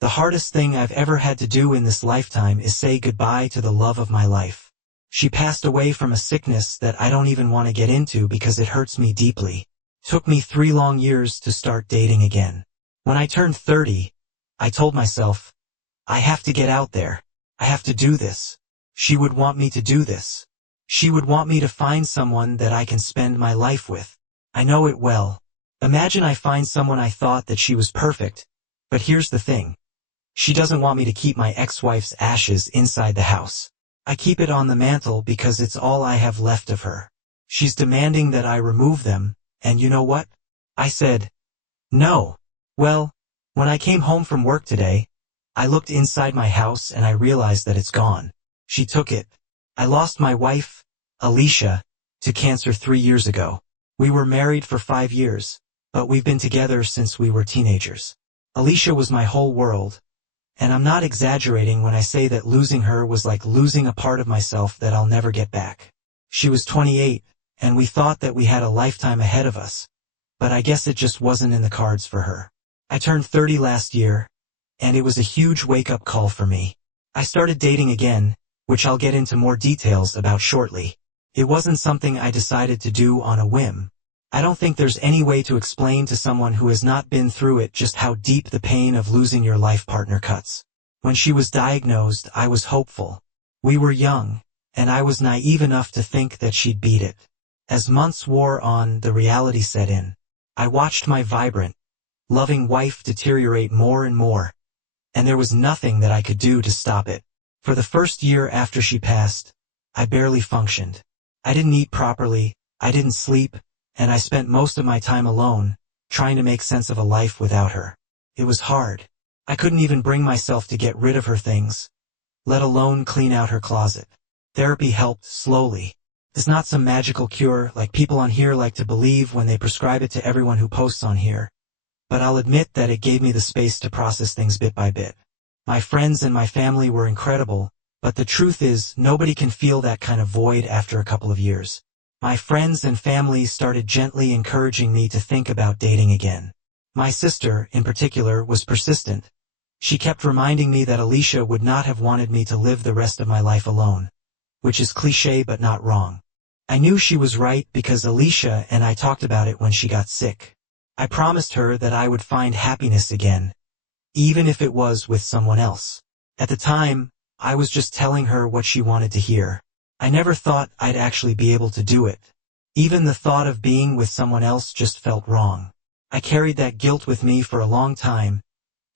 The hardest thing I've ever had to do in this lifetime is say goodbye to the love of my life. She passed away from a sickness that I don't even want to get into because it hurts me deeply. Took me 3 long years to start dating again. When I turned 30, I told myself, I have to get out there. I have to do this. She would want me to do this. She would want me to find someone that I can spend my life with. I know it well. Imagine I find someone I thought that she was perfect. But here's the thing. She doesn't want me to keep my ex-wife's ashes inside the house. I keep it on the mantle because it's all I have left of her. She's demanding that I remove them, and you know what? I said, no. Well, when I came home from work today, I looked inside my house and I realized that it's gone. She took it. I lost my wife, Alicia, to cancer 3 years ago. We were married for 5 years, but we've been together since we were teenagers. Alicia was my whole world, and I'm not exaggerating when I say that losing her was like losing a part of myself that I'll never get back. She was 28, and we thought that we had a lifetime ahead of us, but I guess it just wasn't in the cards for her. I turned 30 last year, and it was a huge wake-up call for me. I started dating again, which I'll get into more details about shortly. It wasn't something I decided to do on a whim. I don't think there's any way to explain to someone who has not been through it just how deep the pain of losing your life partner cuts. When she was diagnosed, I was hopeful. We were young, and I was naive enough to think that she'd beat it. As months wore on, the reality set in. I watched my vibrant, loving wife deteriorate more and more, and there was nothing that I could do to stop it. For the first year after she passed, I barely functioned. I didn't eat properly, I didn't sleep, and I spent most of my time alone, trying to make sense of a life without her. It was hard. I couldn't even bring myself to get rid of her things, let alone clean out her closet. Therapy helped slowly. It's not some magical cure like people on here like to believe when they prescribe it to everyone who posts on here. But I'll admit that it gave me the space to process things bit by bit. My friends and my family were incredible, but the truth is nobody can feel that kind of void after a couple of years. My friends and family started gently encouraging me to think about dating again. My sister, in particular, was persistent. She kept reminding me that Alicia would not have wanted me to live the rest of my life alone, which is cliché but not wrong. I knew she was right because Alicia and I talked about it when she got sick. I promised her that I would find happiness again, even if it was with someone else. At the time, I was just telling her what she wanted to hear. I never thought I'd actually be able to do it. Even the thought of being with someone else just felt wrong. I carried that guilt with me for a long time,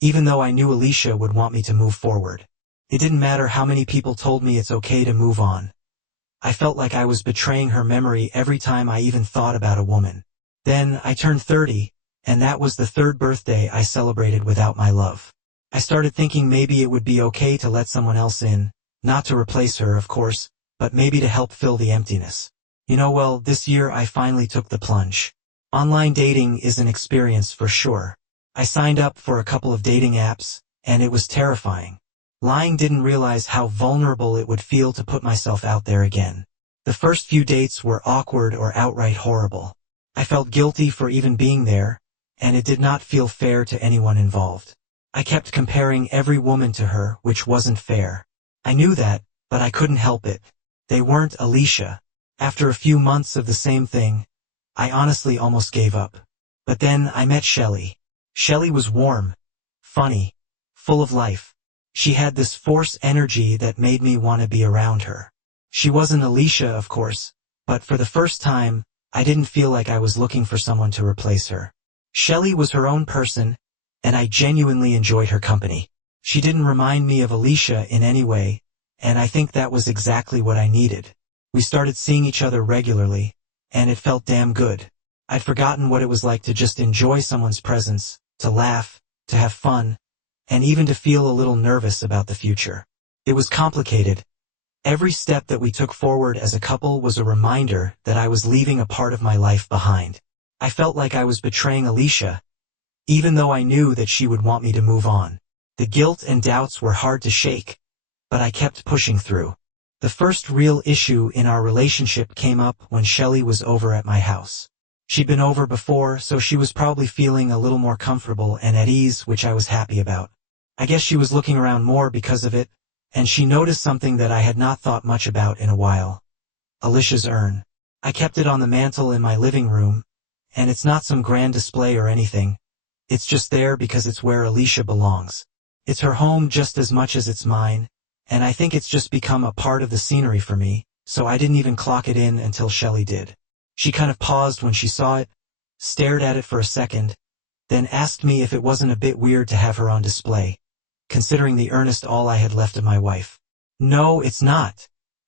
even though I knew Alicia would want me to move forward. It didn't matter how many people told me it's okay to move on. I felt like I was betraying her memory every time I even thought about a woman. Then I turned 30, and that was the 3rd birthday I celebrated without my love. I started thinking maybe it would be okay to let someone else in, not to replace her, of course, but maybe to help fill the emptiness. Well, this year I finally took the plunge. Online dating is an experience for sure. I signed up for a couple of dating apps, and it was terrifying. Lying didn't realize how vulnerable it would feel to put myself out there again. The first few dates were awkward or outright horrible. I felt guilty for even being there, and it did not feel fair to anyone involved. I kept comparing every woman to her, which wasn't fair. I knew that, but I couldn't help it. They weren't Alicia. After a few months of the same thing, I honestly almost gave up. But then I met Shelley. Shelley was warm, funny, full of life. She had this force energy that made me want to be around her. She wasn't Alicia, of course, but for the first time, I didn't feel like I was looking for someone to replace her. Shelley was her own person, and I genuinely enjoyed her company. She didn't remind me of Alicia in any way, and I think that was exactly what I needed. We started seeing each other regularly, and it felt damn good. I'd forgotten what it was like to just enjoy someone's presence, to laugh, to have fun, and even to feel a little nervous about the future. It was complicated. Every step that we took forward as a couple was a reminder that I was leaving a part of my life behind. I felt like I was betraying Alicia, even though I knew that she would want me to move on. The guilt and doubts were hard to shake, but I kept pushing through. The first real issue in our relationship came up when Shelley was over at my house. She'd been over before, so she was probably feeling a little more comfortable and at ease, which I was happy about. I guess she was looking around more because of it, and she noticed something that I had not thought much about in a while. Alicia's urn. I kept it on the mantel in my living room, and it's not some grand display or anything. It's just there because it's where Alicia belongs. It's her home just as much as it's mine, and I think it's just become a part of the scenery for me, so I didn't even clock it in until Shelley did. She kind of paused when she saw it, stared at it for a second, then asked me if it wasn't a bit weird to have her on display, considering the earnest all I had left of my wife. No, it's not,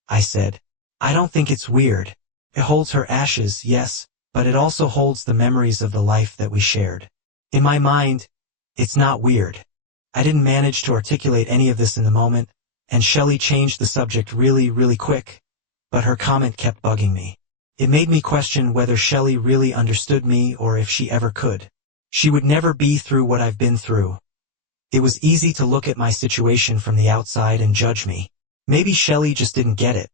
I said. I don't think it's weird. It holds her ashes, yes, but it also holds the memories of the life that we shared. In my mind, it's not weird. I didn't manage to articulate any of this in the moment, and Shelley changed the subject really quick, but her comment kept bugging me. It made me question whether Shelley really understood me or if she ever could. She would never be through what I've been through. It was easy to look at my situation from the outside and judge me. Maybe Shelley just didn't get it.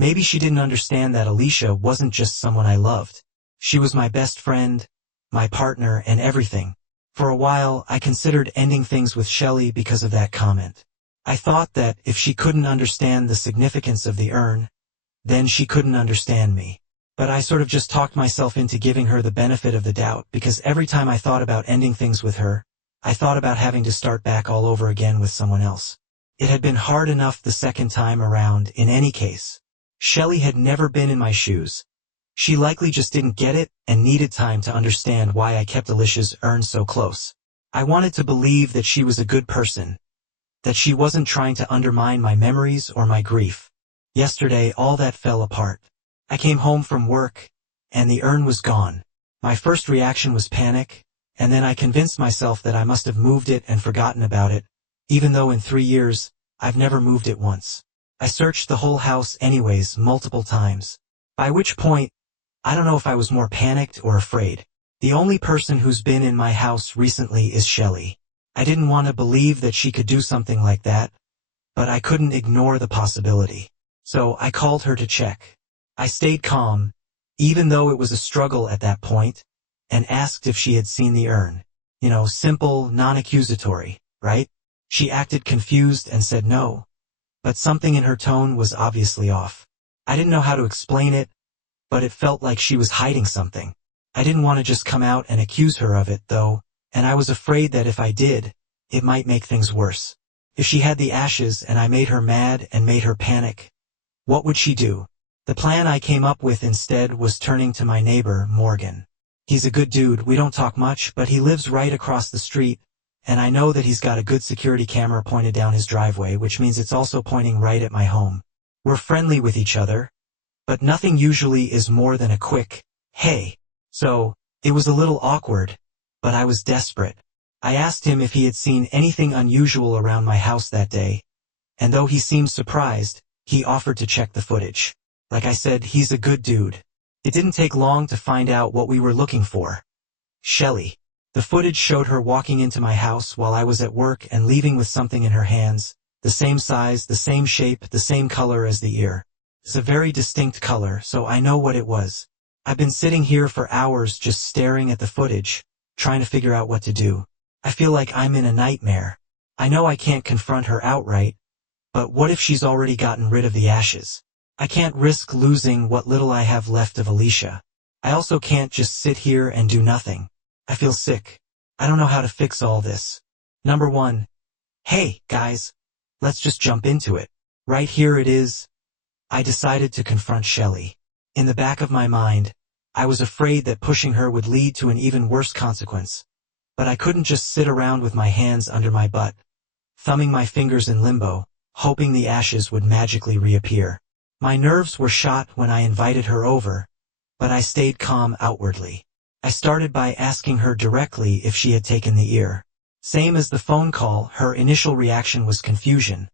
Maybe she didn't understand that Alicia wasn't just someone I loved. She was my best friend, my partner, and everything. For a while, I considered ending things with Shelley because of that comment. I thought that if she couldn't understand the significance of the urn, then she couldn't understand me. But I sort of just talked myself into giving her the benefit of the doubt because every time I thought about ending things with her, I thought about having to start back all over again with someone else. It had been hard enough the second time around in any case. Shelley had never been in my shoes. She likely just didn't get it and needed time to understand why I kept Alicia's urn so close. I wanted to believe that she was a good person, that she wasn't trying to undermine my memories or my grief. Yesterday, all that fell apart. I came home from work, and the urn was gone. My first reaction was panic, and then I convinced myself that I must have moved it and forgotten about it, even though in 3 years, I've never moved it once. I searched the whole house anyways multiple times. By which point, I don't know if I was more panicked or afraid. The only person who's been in my house recently is Shelley. I didn't want to believe that she could do something like that, but I couldn't ignore the possibility. So I called her to check. I stayed calm, even though it was a struggle at that point, and asked if she had seen the urn. Simple, non-accusatory, right? She acted confused and said no. But something in her tone was obviously off. I didn't know how to explain it, but it felt like she was hiding something. I didn't want to just come out and accuse her of it, though, and I was afraid that if I did, it might make things worse. If she had the ashes and I made her mad and made her panic, what would she do? The plan I came up with instead was turning to my neighbor, Morgan. He's a good dude, we don't talk much, but he lives right across the street, and I know that he's got a good security camera pointed down his driveway, which means it's also pointing right at my home. We're friendly with each other, but nothing usually is more than a quick, hey. So, it was a little awkward, but I was desperate. I asked him if he had seen anything unusual around my house that day, and though he seemed surprised, he offered to check the footage. Like I said, he's a good dude. It didn't take long to find out what we were looking for. Shelley. The footage showed her walking into my house while I was at work and leaving with something in her hands, the same size, the same shape, the same color as the ear. It's a very distinct color, so I know what it was. I've been sitting here for hours just staring at the footage, trying to figure out what to do. I feel like I'm in a nightmare. I know I can't confront her outright, but what if she's already gotten rid of the ashes? I can't risk losing what little I have left of Alicia. I also can't just sit here and do nothing. I feel sick. I don't know how to fix all this. Number 1. Hey, guys. Let's just jump into it. Right here it is. I decided to confront Shelley. In the back of my mind, I was afraid that pushing her would lead to an even worse consequence. But I couldn't just sit around with my hands under my butt, thumbing my fingers in limbo, hoping the ashes would magically reappear. My nerves were shot when I invited her over, but I stayed calm outwardly. I started by asking her directly if she had taken the ear. Same as the phone call, her initial reaction was confusion,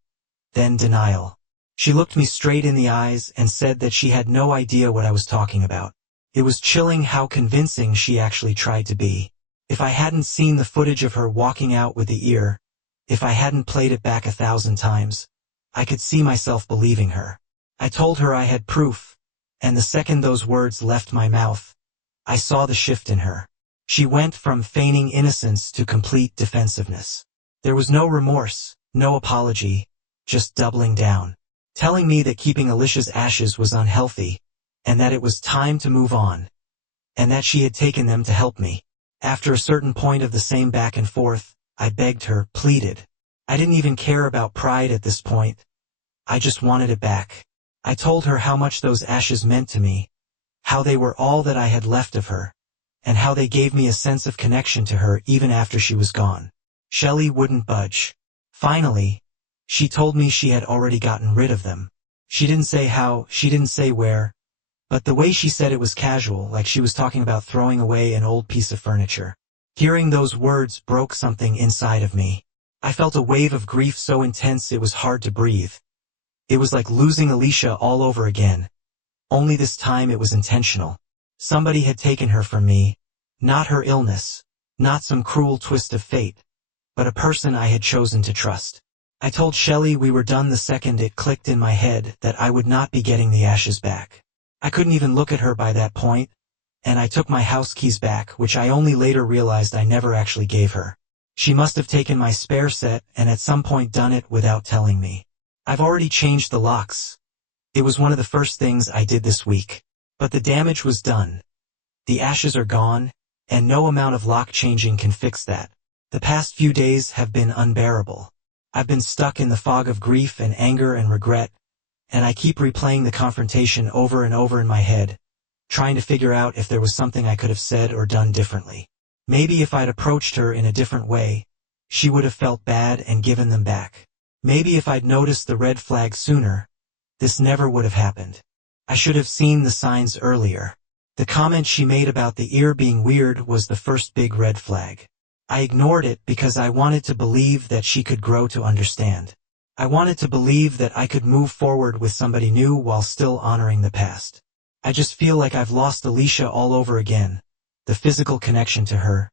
then denial. She looked me straight in the eyes and said that she had no idea what I was talking about. It was chilling how convincing she actually tried to be. If I hadn't seen the footage of her walking out with the ear, if I hadn't played it back 1,000 times, I could see myself believing her. I told her I had proof, and the second those words left my mouth, I saw the shift in her. She went from feigning innocence to complete defensiveness. There was no remorse, no apology, just doubling down. Telling me that keeping Alicia's ashes was unhealthy, and that it was time to move on, and that she had taken them to help me. After a certain point of the same back and forth, I begged her, pleaded. I didn't even care about pride at this point. I just wanted it back. I told her how much those ashes meant to me, how they were all that I had left of her, and how they gave me a sense of connection to her even after she was gone. Shelley wouldn't budge. Finally, she told me she had already gotten rid of them. She didn't say how, she didn't say where, but the way she said it was casual, like she was talking about throwing away an old piece of furniture. Hearing those words broke something inside of me. I felt a wave of grief so intense it was hard to breathe. It was like losing Alicia all over again. Only this time it was intentional. Somebody had taken her from me. Not her illness, not some cruel twist of fate, but a person I had chosen to trust. I told Shelley we were done the second it clicked in my head that I would not be getting the ashes back. I couldn't even look at her by that point, and I took my house keys back, which I only later realized I never actually gave her. She must have taken my spare set and at some point done it without telling me. I've already changed the locks. It was one of the first things I did this week. But the damage was done. The ashes are gone, and no amount of lock changing can fix that. The past few days have been unbearable. I've been stuck in the fog of grief and anger and regret, and I keep replaying the confrontation over and over in my head, trying to figure out if there was something I could have said or done differently. Maybe if I'd approached her in a different way, she would have felt bad and given them back. Maybe if I'd noticed the red flag sooner, this never would have happened. I should have seen the signs earlier. The comment she made about the ear being weird was the first big red flag. I ignored it because I wanted to believe that she could grow to understand. I wanted to believe that I could move forward with somebody new while still honoring the past. I just feel like I've lost Alicia all over again. The physical connection to her,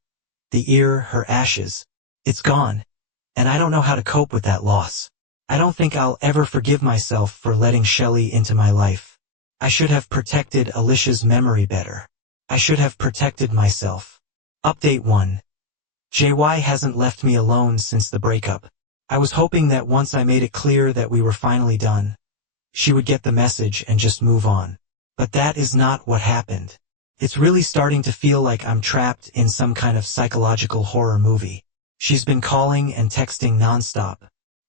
the ear, her ashes. It's gone. And I don't know how to cope with that loss. I don't think I'll ever forgive myself for letting Shelley into my life. I should have protected Alicia's memory better. I should have protected myself. Update 1. JY hasn't left me alone since the breakup. I was hoping that once I made it clear that we were finally done, she would get the message and just move on. But that is not what happened. It's really starting to feel like I'm trapped in some kind of psychological horror movie. She's been calling and texting nonstop.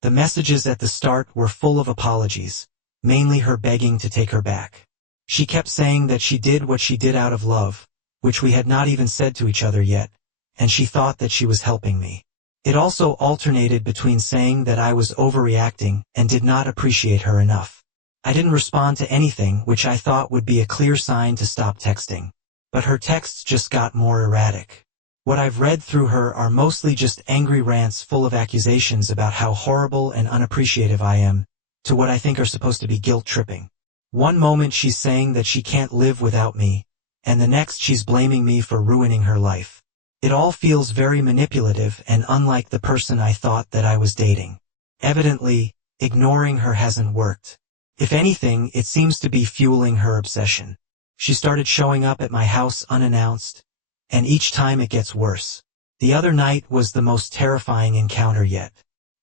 The messages at the start were full of apologies, mainly her begging to take her back. She kept saying that she did what she did out of love, which we had not even said to each other yet, and she thought that she was helping me. It also alternated between saying that I was overreacting and did not appreciate her enough. I didn't respond to anything, which I thought would be a clear sign to stop texting. But her texts just got more erratic. What I've read through her are mostly just angry rants full of accusations about how horrible and unappreciative I am, to what I think are supposed to be guilt-tripping. One moment she's saying that she can't live without me, and the next she's blaming me for ruining her life. It all feels very manipulative and unlike the person I thought that I was dating. Evidently, ignoring her hasn't worked. If anything, it seems to be fueling her obsession. She started showing up at my house unannounced, and each time it gets worse. The other night was the most terrifying encounter yet.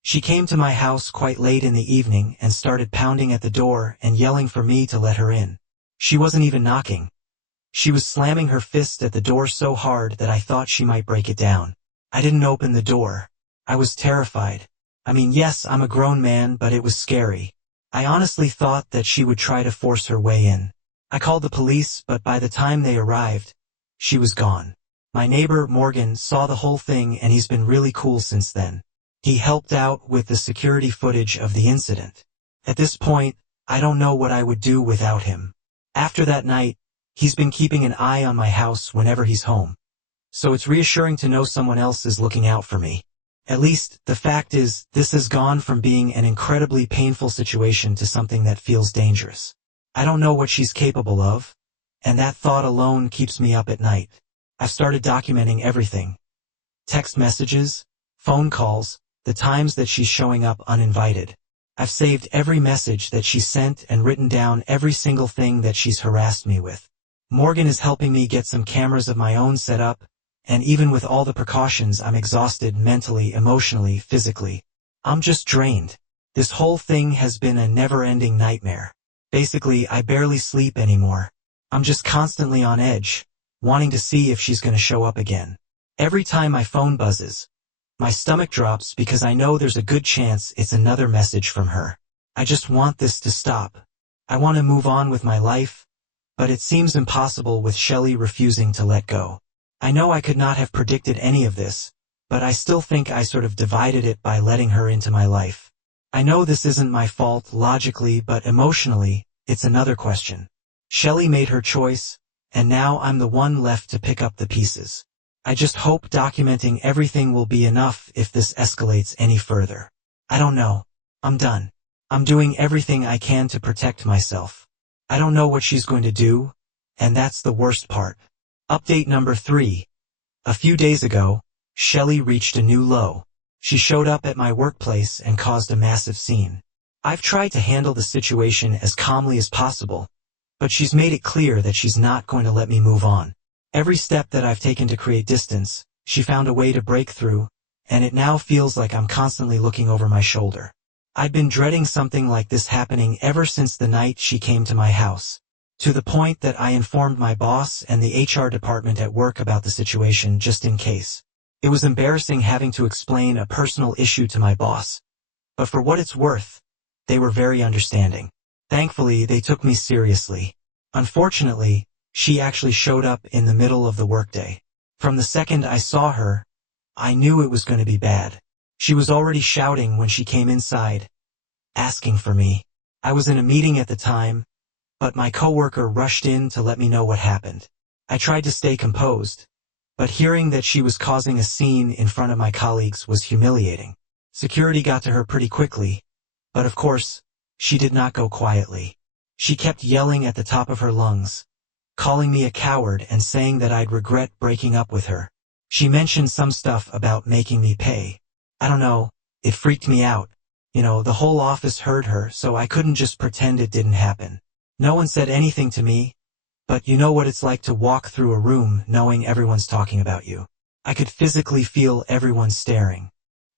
She came to my house quite late in the evening and started pounding at the door and yelling for me to let her in. She wasn't even knocking. She was slamming her fist at the door so hard that I thought she might break it down. I didn't open the door. I was terrified. I mean, yes, I'm a grown man, but it was scary. I honestly thought that she would try to force her way in. I called the police, but by the time they arrived, she was gone. My neighbor, Morgan, saw the whole thing and he's been really cool since then. He helped out with the security footage of the incident. At this point, I don't know what I would do without him. After that night, he's been keeping an eye on my house whenever he's home. So it's reassuring to know someone else is looking out for me. At least, the fact is, this has gone from being an incredibly painful situation to something that feels dangerous. I don't know what she's capable of, and that thought alone keeps me up at night. I've started documenting everything. Text messages, phone calls, the times that she's showing up uninvited. I've saved every message that she sent and written down every single thing that she's harassed me with. Morgan is helping me get some cameras of my own set up, and even with all the precautions I'm exhausted mentally, emotionally, physically. I'm just drained. This whole thing has been a never-ending nightmare. Basically, I barely sleep anymore. I'm just constantly on edge, wanting to see if she's gonna show up again. Every time my phone buzzes, my stomach drops because I know there's a good chance it's another message from her. I just want this to stop. I want to move on with my life, but it seems impossible with Shelley refusing to let go. I know I could not have predicted any of this, but I still think I sort of divided it by letting her into my life. I know this isn't my fault logically, but emotionally, it's another question. Shelley made her choice, and now I'm the one left to pick up the pieces. I just hope documenting everything will be enough if this escalates any further. I don't know. I'm done. I'm doing everything I can to protect myself. I don't know what she's going to do, and that's the worst part. Update number 3. A few days ago, Shelley reached a new low. She showed up at my workplace and caused a massive scene. I've tried to handle the situation as calmly as possible, but she's made it clear that she's not going to let me move on. Every step that I've taken to create distance, she found a way to break through, and it now feels like I'm constantly looking over my shoulder. I've been dreading something like this happening ever since the night she came to my house, to the point that I informed my boss and the HR department at work about the situation just in case. It was embarrassing having to explain a personal issue to my boss, but for what it's worth, they were very understanding. Thankfully, they took me seriously. Unfortunately, she actually showed up in the middle of the workday. From the second I saw her, I knew it was going to be bad. She was already shouting when she came inside, asking for me. I was in a meeting at the time, but my coworker rushed in to let me know what happened. I tried to stay composed, but hearing that she was causing a scene in front of my colleagues was humiliating. Security got to her pretty quickly, but of course, she did not go quietly. She kept yelling at the top of her lungs, calling me a coward and saying that I'd regret breaking up with her. She mentioned some stuff about making me pay. I don't know, it freaked me out. The whole office heard her, so I couldn't just pretend it didn't happen. No one said anything to me, but you know what it's like to walk through a room knowing everyone's talking about you. I could physically feel everyone staring.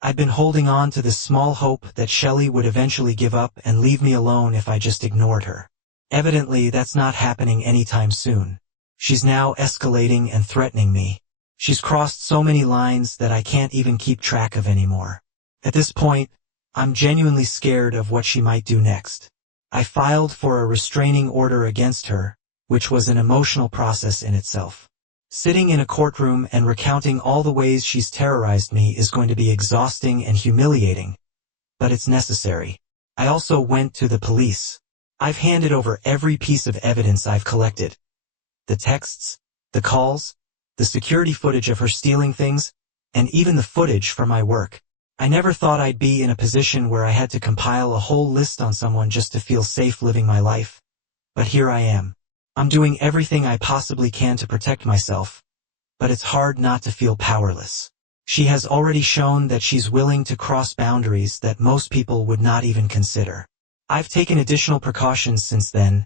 I'd been holding on to this small hope that Shelley would eventually give up and leave me alone if I just ignored her. Evidently, that's not happening anytime soon. She's now escalating and threatening me. She's crossed so many lines that I can't even keep track of anymore. At this point, I'm genuinely scared of what she might do next. I filed for a restraining order against her, which was an emotional process in itself. Sitting in a courtroom and recounting all the ways she's terrorized me is going to be exhausting and humiliating, but it's necessary. I also went to the police. I've handed over every piece of evidence I've collected. The texts, the calls, the security footage of her stealing things, and even the footage from my work. I never thought I'd be in a position where I had to compile a whole list on someone just to feel safe living my life. But here I am. I'm doing everything I possibly can to protect myself, but it's hard not to feel powerless. She has already shown that she's willing to cross boundaries that most people would not even consider. I've taken additional precautions since then.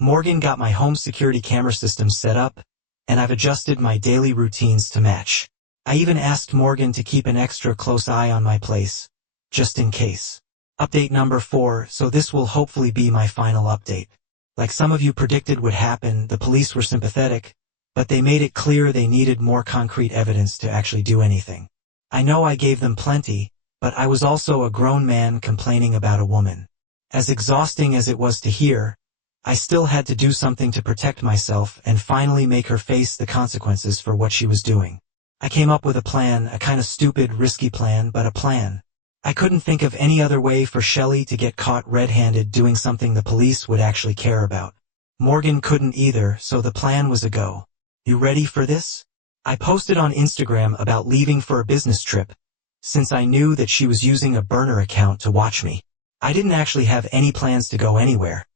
Morgan got my home security camera system set up, and I've adjusted my daily routines to match. I even asked Morgan to keep an extra close eye on my place, just in case. Update number 4, so this will hopefully be my final update. Like some of you predicted would happen, the police were sympathetic, but they made it clear they needed more concrete evidence to actually do anything. I know I gave them plenty, but I was also a grown man complaining about a woman. As exhausting as it was to hear, I still had to do something to protect myself and finally make her face the consequences for what she was doing. I came up with a plan, a kind of stupid, risky plan, but a plan. I couldn't think of any other way for Shelley to get caught red-handed doing something the police would actually care about. Morgan couldn't either, so the plan was a go. You ready for this? I posted on Instagram about leaving for a business trip, since I knew that she was using a burner account to watch me. I didn't actually have any plans to go anywhere.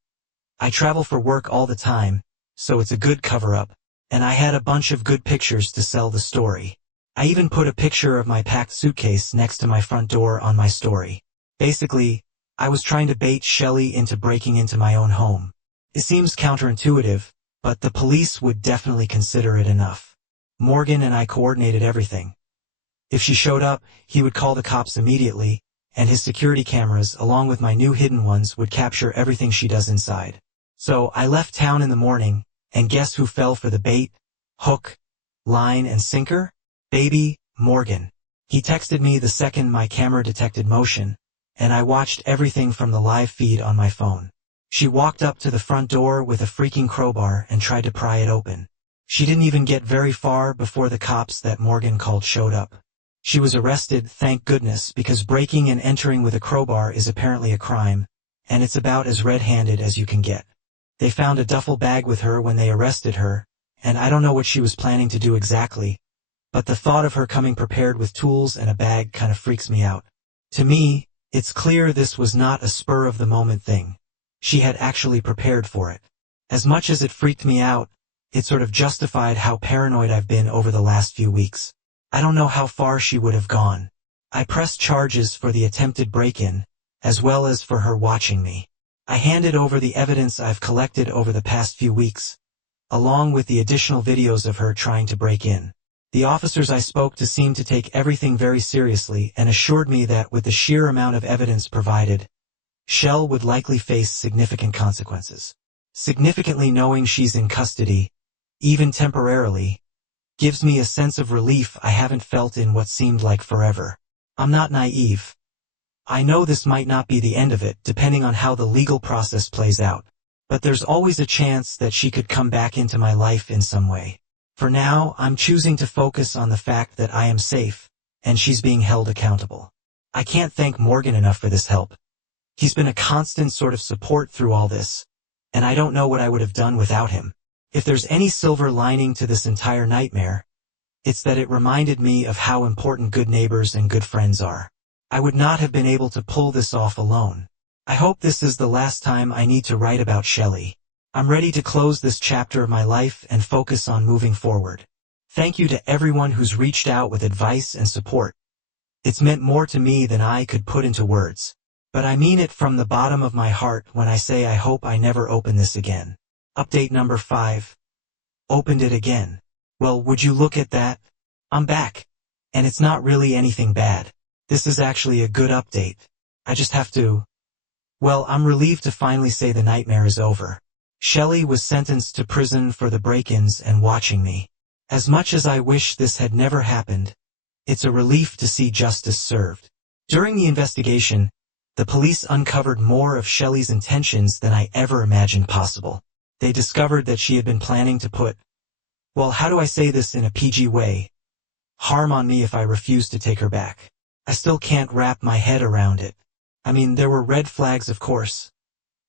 I travel for work all the time, so it's a good cover-up, and I had a bunch of good pictures to sell the story. I even put a picture of my packed suitcase next to my front door on my story. Basically, I was trying to bait Shelley into breaking into my own home. It seems counterintuitive, but the police would definitely consider it enough. Morgan and I coordinated everything. If she showed up, he would call the cops immediately, and his security cameras, along with my new hidden ones, would capture everything she does inside. So I left town in the morning, and guess who fell for the bait? Hook, line, and sinker? Baby, Morgan. He texted me the second my camera detected motion, and I watched everything from the live feed on my phone. She walked up to the front door with a freaking crowbar and tried to pry it open. She didn't even get very far before the cops that Morgan called showed up. She was arrested, thank goodness, because breaking and entering with a crowbar is apparently a crime, and it's about as red-handed as you can get. They found a duffel bag with her when they arrested her, and I don't know what she was planning to do exactly, but the thought of her coming prepared with tools and a bag kind of freaks me out. To me, it's clear this was not a spur-of-the-moment thing. She had actually prepared for it. As much as it freaked me out, it sort of justified how paranoid I've been over the last few weeks. I don't know how far she would have gone. I pressed charges for the attempted break-in, as well as for her watching me. I handed over the evidence I've collected over the past few weeks, along with the additional videos of her trying to break in. The officers I spoke to seemed to take everything very seriously and assured me that with the sheer amount of evidence provided, Shell would likely face significant consequences. Significantly knowing she's in custody, even temporarily, gives me a sense of relief I haven't felt in what seemed like forever. I'm not naive. I know this might not be the end of it, depending on how the legal process plays out, but there's always a chance that she could come back into my life in some way. For now, I'm choosing to focus on the fact that I am safe, and she's being held accountable. I can't thank Morgan enough for this help. He's been a constant sort of support through all this, and I don't know what I would have done without him. If there's any silver lining to this entire nightmare, it's that it reminded me of how important good neighbors and good friends are. I would not have been able to pull this off alone. I hope this is the last time I need to write about Shelley. I'm ready to close this chapter of my life and focus on moving forward. Thank you to everyone who's reached out with advice and support. It's meant more to me than I could put into words. But I mean it from the bottom of my heart when I say I hope I never open this again. Update number 5. Opened it again. Well, would you look at that? I'm back. And it's not really anything bad. This is actually a good update. I just have to... Well, I'm relieved to finally say the nightmare is over. Shelley was sentenced to prison for the break-ins and watching me. As much as I wish this had never happened, it's a relief to see justice served. During the investigation, the police uncovered more of Shelley's intentions than I ever imagined possible. They discovered that she had been planning to put, well, how do I say this in a PG way, harm on me if I refused to take her back. I still can't wrap my head around it. I mean, there were red flags, of course.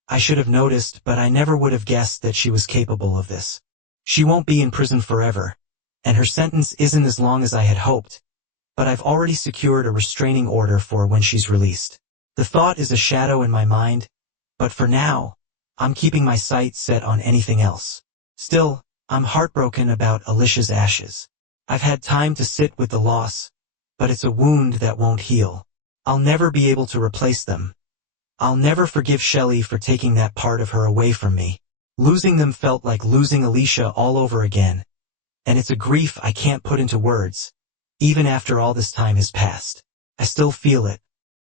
I should have noticed, but I never would have guessed that she was capable of this. She won't be in prison forever, and her sentence isn't as long as I had hoped, but I've already secured a restraining order for when she's released. The thought is a shadow in my mind, but for now, I'm keeping my sights set on anything else. Still, I'm heartbroken about Alicia's ashes. I've had time to sit with the loss, but it's a wound that won't heal. I'll never be able to replace them. I'll never forgive Shelley for taking that part of her away from me. Losing them felt like losing Alicia all over again, and it's a grief I can't put into words. Even after all this time has passed, I still feel it.